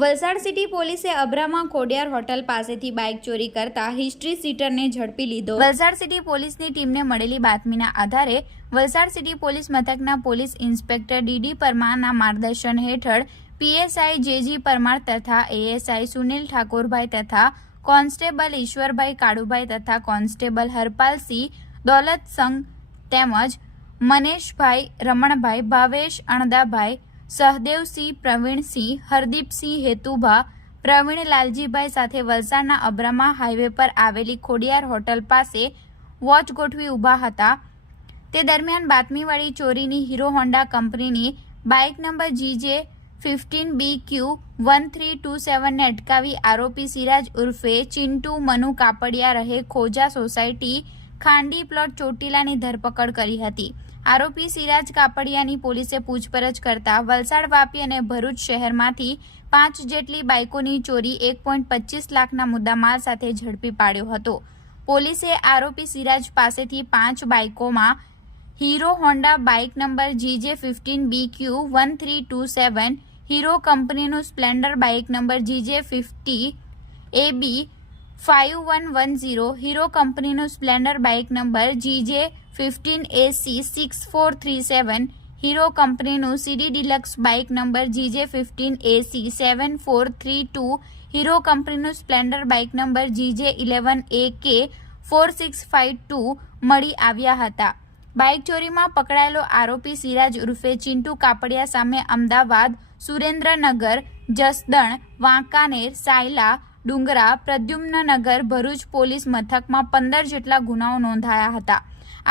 Valsad city પોલીસે અબ્રામાં કોડિયાર hotel પાસેથી bike ચોરી કરતા હિસ્ટ્રી સીટરને ઝડપી લીધો વલસાડ સિટી પોલીસની ટીમને મળેલી બાતમીના આધારે વલસાડ સિટી પોલીસ મથકના પોલીસ ઇન્સ્પેક્ટર ડીડી પરમારના માર્ગદર્શન હેઠળ પીએસઆઈ જેજી પરમાર તથા એએસઆઈ સુનિલ ઠાકોરભાઈ તથા કોન્સ્ટેબલ ઈશ્વરભાઈ કાળુભાઈ તથા કોન્સ્ટેબલ હરપાલસિંહ દોલત સંઘ તેમજ મનેશભાઈ રમણભાઈ ભાવેશ અણદાભાઈ સહદેવસિંહ પ્રવીણસિંહ હરદીપસિંહ હેતુભા પ્રવીણ લાલજીભાઈ સાથે વલસાડના અબ્રામા હાઈવે પર આવેલી ખોડિયાર હોટલ પાસે વોચ ગોઠવી ઊભા હતા તે દરમિયાન બાતમીવાળી ચોરીની હીરો હોન્ડા કંપનીની bike number GJ fifteen B Q one three two સેવનને અટકાવી આરોપી સિરાજ ઉર્ફે ચિન્ટુ મનુ કાપડિયા રહે ખોજા સોસાયટી ખાંડી પ્લોટ ચોટીલાની ધરપકડ કરી હતી આરોપી સિરાજ કાપડિયાની પોલીસે પૂછપરછ કરતા વલસાડ વાપી અને ભરૂચ શહેરમાંથી પાંચ જેટલી બાઇકોની ચોરી એક પોઈન્ટ પચીસ લાખના મુદ્દામાલ સાથે ઝડપી પાડ્યો હતો પોલીસે આરોપી સિરાજ પાસેથી પાંચ બાઇકોમાં Hero Honda bike number GJ fifteen B Q one three two seven Hero કંપનીનું Splendor bike number GJ fifty A B five one one zero Hero કંપનીનું Splendor bike number GJ fifteen AC six four three seven Hero કંપનીનું CD Deluxe bike number GJ fifteen AC seven four three two Hero કંપનીનું Splendor bike number GJ eleven A K four six five two મળી આવ્યા હતા bike ચોરીમાં પકડાયેલો આરોપી સિરાજ ઉર્ફે ચિન્ટુ કાપડિયા સામે અમદાવાદ સુરેન્દ્રનગર જસદણ વાંકાનેર સાયલા ડુંગરા પ્રદ્યુમ્નનગર Bharuch police મથકમાં પંદર જેટલા ગુનાઓ નોંધાયા હતા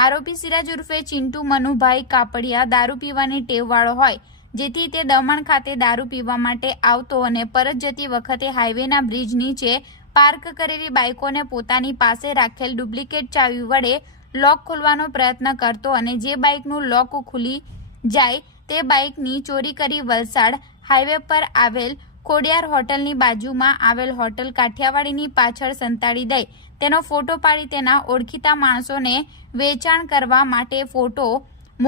આરોપી સિરાજ ઉર્ફે ચિન્ટુ મનુભાઈ કાપડિયા દારૂ પીવાની ટેવવાળો હોય જેથી તે દમણ ખાતે દારૂ પીવા માટે આવતો અને પરત જતી વખતે હાઇવેના બ્રિજ નીચે પાર્ક કરેલી બાઇકોને પોતાની પાસે રાખેલ ડુપ્લિકેટ ચાવી વડે લોક ખોલવાનો પ્રયત્ન કરતો અને જે બાઇકનું લોક ખુલી જાય તે બાઇકની ચોરી કરી વલસાડ હાઇવે પર આવેલ કોડિયાર હોટલની બાજુમાં આવેલ હોટલ કાઠિયાવાડીની પાછળ સંતાડી દઈ તેનો ફોટો પાડી તેના ઓળખીતા માણસોને વેચાણ કરવા માટે ફોટો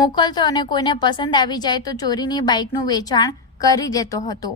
મોકલતો અને કોઈને પસંદ આવી જાય તો ચોરીની બાઇકનું વેચાણ કરી દેતો હતો